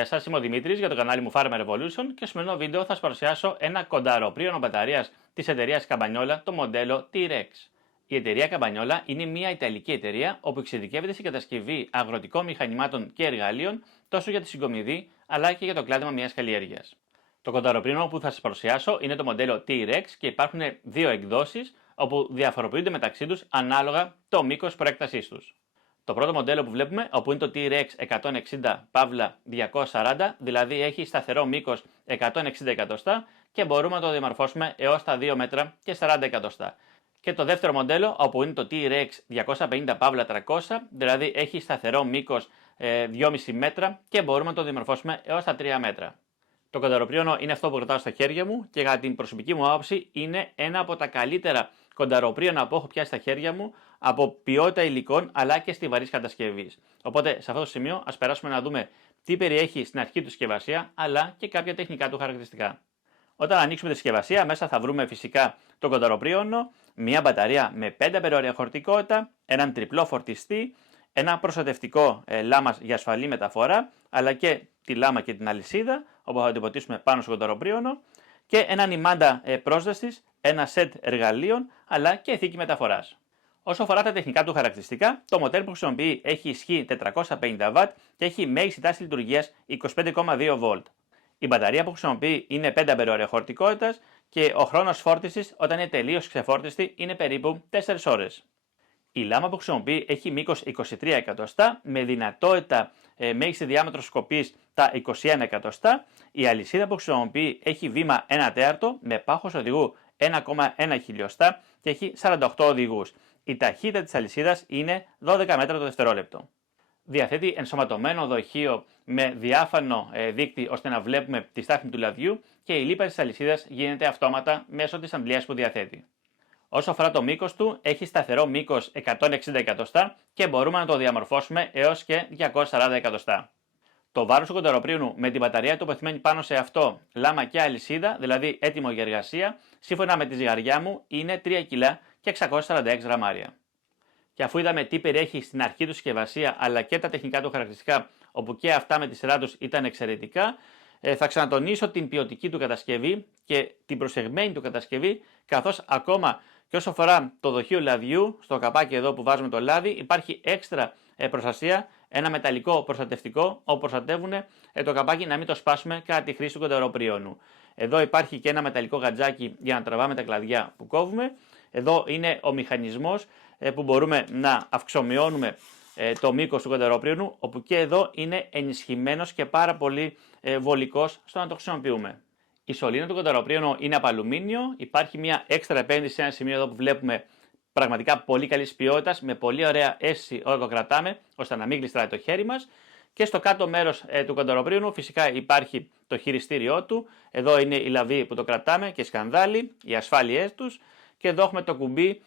Γεια σας, είμαι ο Δημήτρης για το κανάλι μου Farmer Revolution και στο σημερινό βίντεο θα σας παρουσιάσω ένα κονταροπρίονο μπαταρίας της εταιρείας Campagnola, το μοντέλο T-Rex. Η εταιρεία Campagnola είναι μια ιταλική εταιρεία όπου εξειδικεύεται στην κατασκευή αγροτικών μηχανημάτων και εργαλείων τόσο για τη συγκομιδή αλλά και για το κλάδεμα μιας καλλιέργειας. Το κονταροπρίονο που θα σας παρουσιάσω είναι το μοντέλο T-Rex και υπάρχουν δύο εκδόσεις όπου διαφοροποιούνται μεταξύ τους ανάλογα το μήκος προέκτασής τους. Το πρώτο μοντέλο που βλέπουμε, όπου είναι το T-Rex 160-240, δηλαδή έχει σταθερό μήκος 160 εκατοστά και μπορούμε να το διαμορφώσουμε έως τα 2 μέτρα και 40 εκατοστά. Και το δεύτερο μοντέλο, όπου είναι το T-Rex 250-300, δηλαδή έχει σταθερό μήκος 2,5 μέτρα και μπορούμε να το διαμορφώσουμε έως τα 3 μέτρα. Το κονταροπρίονο είναι αυτό που κρατάω στα χέρια μου και κατά την προσωπική μου άποψη είναι ένα από τα καλύτερα κονταροπρίωνα που έχω πιάσει στα χέρια μου από ποιότητα υλικών αλλά και στιβαρής κατασκευής. Οπότε σε αυτό το σημείο ας περάσουμε να δούμε τι περιέχει στην αρχική του συσκευασία αλλά και κάποια τεχνικά του χαρακτηριστικά. Όταν ανοίξουμε τη συσκευασία, μέσα θα βρούμε φυσικά το κονταροπρίονο, μια μπαταρία με 5 αμπερόρια χωρητικότητα, έναν τριπλό φορτιστή, ένα προστατευτικό λάμας για ασφαλή μεταφορά, αλλά και τη λάμα και την αλυσίδα, όπου θα την ποτίσουμε πάνω στο κονταροπρίονο, και έναν ημάντα πρόσδεσης, ένα σετ εργαλείων, αλλά και θήκη μεταφοράς. Όσο αφορά τα τεχνικά του χαρακτηριστικά, το μοντέλο που χρησιμοποιεί έχει ισχύ 450W και έχει μέγιστη τάση λειτουργίας 25,2V. Η μπαταρία που χρησιμοποιεί είναι 5 αμπερόρια χωρητικότητας και ο χρόνος φόρτισης όταν είναι τελείως ξεφόρτιστη είναι περίπου 4 ώρες. Η λάμα που χρησιμοποιεί έχει μήκος 23 εκατοστά με δυνατότητα μέγιστη διάμετρο σκοπής τα 21 εκατοστά. Η αλυσίδα που χρησιμοποιεί έχει βήμα 1 τέταρτο με πάχος οδηγού 1,1 χιλιοστά και έχει 48 οδηγούς. Η ταχύτητα της αλυσίδας είναι 12 μέτρα το δευτερόλεπτο. Διαθέτει ενσωματωμένο δοχείο με διάφανο δείκτη ώστε να βλέπουμε τη στάθμη του λαδιού και η λίπαρση της αλυσίδας γίνεται αυτόματα μέσω της αντλίας που διαθέτει. Όσο αφορά το μήκος του, έχει σταθερό μήκος 160 εκατοστά και μπορούμε να το διαμορφώσουμε έως και 240 εκατοστά. Το βάρος του κονταροπρίονου με την μπαταρία τοποθετημένη πάνω σε αυτό, λάμα και αλυσίδα, δηλαδή έτοιμο για εργασία, σύμφωνα με τη ζυγαριά μου είναι 3 κιλά και 646 γραμμάρια. Και αφού είδαμε τι περιέχει στην αρχή του συσκευασία αλλά και τα τεχνικά του χαρακτηριστικά, όπου και αυτά με τη σειρά τους ήταν εξαιρετικά, θα ξανατονίσω την ποιοτική του κατασκευή και την προσεγμένη του κατασκευή, καθώς ακόμα και όσο αφορά το δοχείο λαδιού, στο καπάκι εδώ που βάζουμε το λάδι, υπάρχει έξτρα προστασία, ένα μεταλλικό προστατευτικό, όπου προστατεύουν το καπάκι να μην το σπάσουμε κατά τη χρήση του κονταροπρίονου. Εδώ υπάρχει και ένα μεταλλικό γατζάκι για να τραβάμε τα κλαδιά που κόβουμε. Εδώ είναι ο μηχανισμός που μπορούμε να αυξομειώνουμε το μήκος του κονταροπρίονου, όπου και εδώ είναι ενισχυμένος και πάρα πολύ βολικός στο να το χρησιμοποιούμε. Η σωλήνα του κονταροπρίονου είναι από αλουμίνιο, υπάρχει μια έξτρα επένδυση σε ένα σημείο εδώ που βλέπουμε πραγματικά πολύ καλής ποιότητας, με πολύ ωραία αίσθηση όταν το κρατάμε, ώστε να μην γλιστράει το χέρι μας. Και στο κάτω μέρος του κονταροπρίονου φυσικά υπάρχει το χειριστήριό του, εδώ είναι η λαβή που το κρατάμε και σκανδάλι, οι ασφάλειές τους, και εδώ έχουμε το κουμπί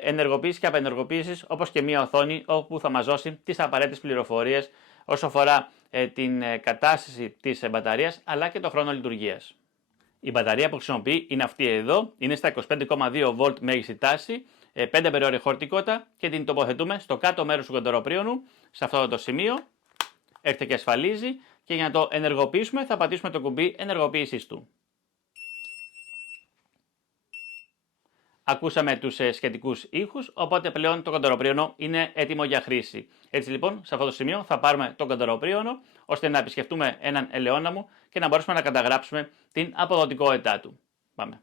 ενεργοποίηση και απενεργοποίησης, όπως και μια οθόνη όπου θα μας δώσει τις απαραίτητες πληροφορίες όσο αφορά την κατάσταση της μπαταρίας αλλά και το χρόνο λειτουργίας. Η μπαταρία που χρησιμοποιεί είναι αυτή εδώ, είναι στα 25,2V μέγιστη τάση, 5 αμπερόρια χωρητικότητα και την τοποθετούμε στο κάτω μέρος του κονταροπρίονου, σε αυτό το σημείο, έρχεται και ασφαλίζει, και για να το ενεργοποιήσουμε θα πατήσουμε το κουμπί ενεργοποίησης του. Ακούσαμε τους σχετικούς ήχους, οπότε πλέον το κονταροπρίονο είναι έτοιμο για χρήση. Έτσι λοιπόν, σε αυτό το σημείο θα πάρουμε το κονταροπρίονο, ώστε να επισκεφτούμε έναν ελαιόνα μου και να μπορέσουμε να καταγράψουμε την αποδοτικότητά του. Πάμε.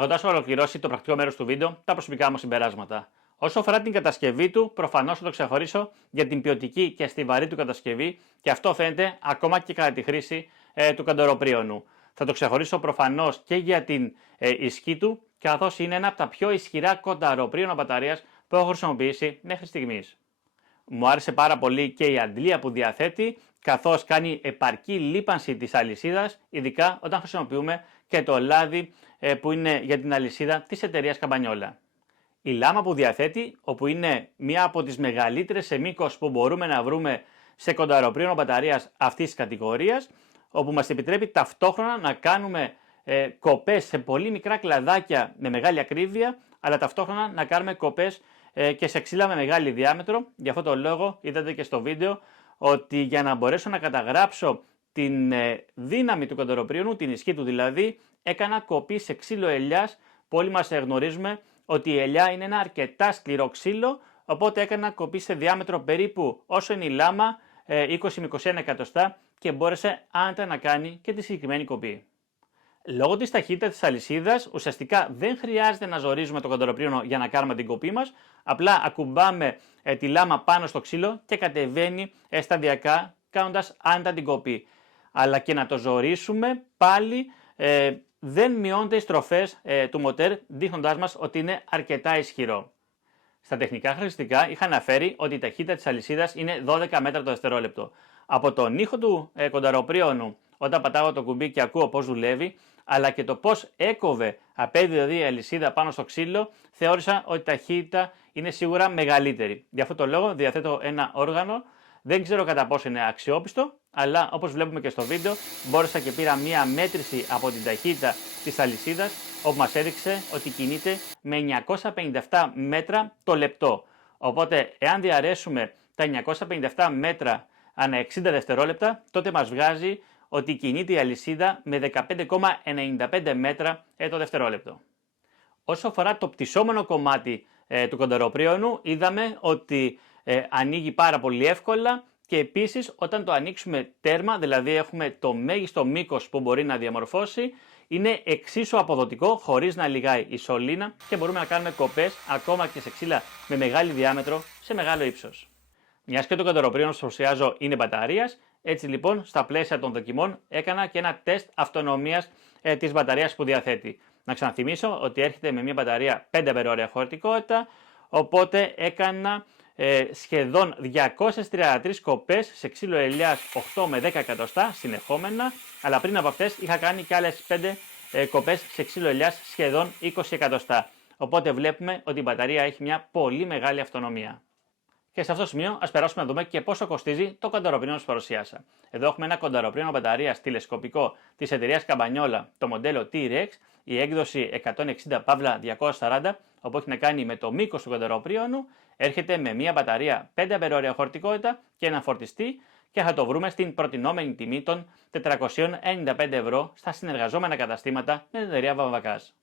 Έχοντας ολοκληρώσει το πρακτικό μέρος του βίντεο, τα προσωπικά μου συμπεράσματα. Όσο αφορά την κατασκευή του, προφανώς θα το ξεχωρίσω για την ποιοτική και στιβαρή του κατασκευή και αυτό φαίνεται ακόμα και κατά τη χρήση του καντοροπρίωνου. Θα το ξεχωρίσω προφανώς και για την ισχύ του, καθώς είναι ένα από τα πιο ισχυρά κονταροπρίωνα μπαταρίας που έχω χρησιμοποιήσει μέχρι στιγμής. Μου άρεσε πάρα πολύ και η αντλία που διαθέτει, καθώς κάνει επαρκή λίπανση της αλυσίδας, ειδικά όταν χρησιμοποιούμε και το λάδι που είναι για την αλυσίδα της εταιρείας Καμπανιόλα. Η λάμα που διαθέτει, όπου είναι μία από τις μεγαλύτερες σε μήκος που μπορούμε να βρούμε σε κονταροπρίωνο μπαταρίας αυτής της κατηγορίας, όπου μας επιτρέπει ταυτόχρονα να κάνουμε κοπές σε πολύ μικρά κλαδάκια με μεγάλη ακρίβεια, αλλά ταυτόχρονα να κάνουμε κοπές και σε ξύλα με μεγάλη διάμετρο. Γι' αυτό το λόγο είδατε και στο βίντεο ότι για να μπορέσω να καταγράψω την δύναμη του κονταροπρίωνου, την ισχύ του δηλαδή, έκανα κοπή σε ξύλο ελιάς που όλοι μας γνωρίζουμε ότι η ελιά είναι ένα αρκετά σκληρό ξύλο, οπότε έκανα κοπή σε διάμετρο περίπου όσο είναι η λάμα, 20 με 21 εκατοστά, και μπόρεσε άνετα να κάνει και τη συγκεκριμένη κοπή. Λόγω της ταχύτητας της αλυσίδας, ουσιαστικά δεν χρειάζεται να ζορίζουμε το κονταροπρίωνο για να κάνουμε την κοπή μας, απλά ακουμπάμε τη λάμα πάνω στο ξύλο και κατεβαίνει σταδιακά κάνοντας άνετα την κοπή. Αλλά και να το ζορίσουμε πάλι δεν μειώνται οι στροφές του μοτέρ, δείχνοντάς μας ότι είναι αρκετά ισχυρό. Στα τεχνικά χαρακτηριστικά είχα αναφέρει ότι η ταχύτητα της αλυσίδας είναι 12 μέτρα το δευτερόλεπτο. Από τον ήχο του κονταροπρίωνου, όταν πατάω το κουμπί και ακούω πώς δουλεύει, αλλά και το πώς έκοβε απέδει δηλαδή η αλυσίδα πάνω στο ξύλο, θεώρησα ότι η ταχύτητα είναι σίγουρα μεγαλύτερη. Γι' αυτό το λόγο διαθέτω ένα όργανο. Δεν ξέρω κατά πόσο είναι αξιόπιστο, αλλά όπως βλέπουμε και στο βίντεο, μπόρεσα και πήρα μία μέτρηση από την ταχύτητα της αλυσίδας, όπου μας έδειξε ότι κινείται με 957 μέτρα το λεπτό. Οπότε, εάν διαρρέσουμε τα 957 μέτρα ανά 60 δευτερόλεπτα, τότε μας βγάζει ότι κινείται η αλυσίδα με 15,95 μέτρα το δευτερόλεπτο. Όσο αφορά το πτυσσόμενο κομμάτι του κονταροπρίωνου, είδαμε ότι ανοίγει πάρα πολύ εύκολα και επίσης όταν το ανοίξουμε τέρμα, δηλαδή έχουμε το μέγιστο μήκος που μπορεί να διαμορφώσει, είναι εξίσου αποδοτικό χωρίς να λιγάει η σωλήνα και μπορούμε να κάνουμε κοπές ακόμα και σε ξύλα με μεγάλη διάμετρο σε μεγάλο ύψος. Μιας και το κονταροπρίωνο που σας παρουσιάζω είναι μπαταρίας, έτσι λοιπόν στα πλαίσια των δοκιμών έκανα και ένα τεστ αυτονομίας της μπαταρίας που διαθέτει. Να ξαναθυμίσω ότι έρχεται με μια μπαταρία 5 αμπερόρια χωρητικότητα, οπότε έκανα σχεδόν 233 κοπές σε ξύλο ελιάς 8 με 10 εκατοστά συνεχόμενα, αλλά πριν από αυτές είχα κάνει και άλλες 5 κοπές σε ξύλο ελιάς σχεδόν 20 εκατοστά. Οπότε βλέπουμε ότι η μπαταρία έχει μια πολύ μεγάλη αυτονομία. Και σε αυτό το σημείο ας περάσουμε να δούμε και πόσο κοστίζει το κονταροπρίωνο που σας παρουσίασα. Εδώ έχουμε ένα κονταροπρίωνο μπαταρίας τηλεσκοπικό της εταιρείας Καμπανιόλα, το μοντέλο T-Rex, η έκδοση 160/240, όπου έχει να κάνει με το μήκος του κονταροπρίωνου. Έρχεται με μια μπαταρία 5 αμπερόρια χωρητικότητα και ένα φορτιστή και θα το βρούμε στην προτινόμενη τιμή των 495 ευρώ στα συνεργαζόμενα καταστήματα με την εταιρεία Βαμβακάς.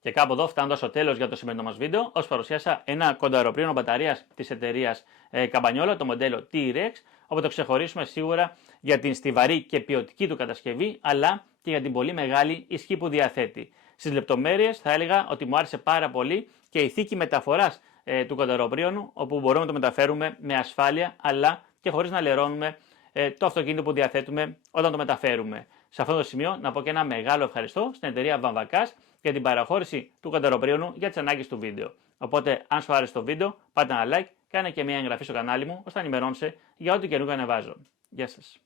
Και κάπου εδώ, φτάνοντας στο τέλος για το σημερινό μας βίντεο, ως παρουσίασα ένα κονταροπρίωνο μπαταρίας της εταιρείας Καμπανιόλα, το μοντέλο T-Rex, όπου το ξεχωρίσουμε σίγουρα για την στιβαρή και ποιοτική του κατασκευή, αλλά και για την πολύ μεγάλη ισχύ που διαθέτει. Στις λεπτομέρειες θα έλεγα ότι μου άρεσε πάρα πολύ και η θήκη μεταφοράς του κονταροπρίωνου, όπου μπορούμε να το μεταφέρουμε με ασφάλεια, αλλά και χωρίς να λερώνουμε το αυτοκίνητο που διαθέτουμε όταν το μεταφέρουμε. Σε αυτό το σημείο να πω και ένα μεγάλο ευχαριστώ στην εταιρεία Βαμβακάς για την παραχώρηση του κονταροπρίωνου για τις ανάγκες του βίντεο. Οπότε, αν σου άρεσε το βίντεο, πάτε ένα like, κάνε και μια εγγραφή στο κανάλι μου ώστε να ενημερώνεσαι για ό,τι καινούργιο ανεβάζω. Γεια σας.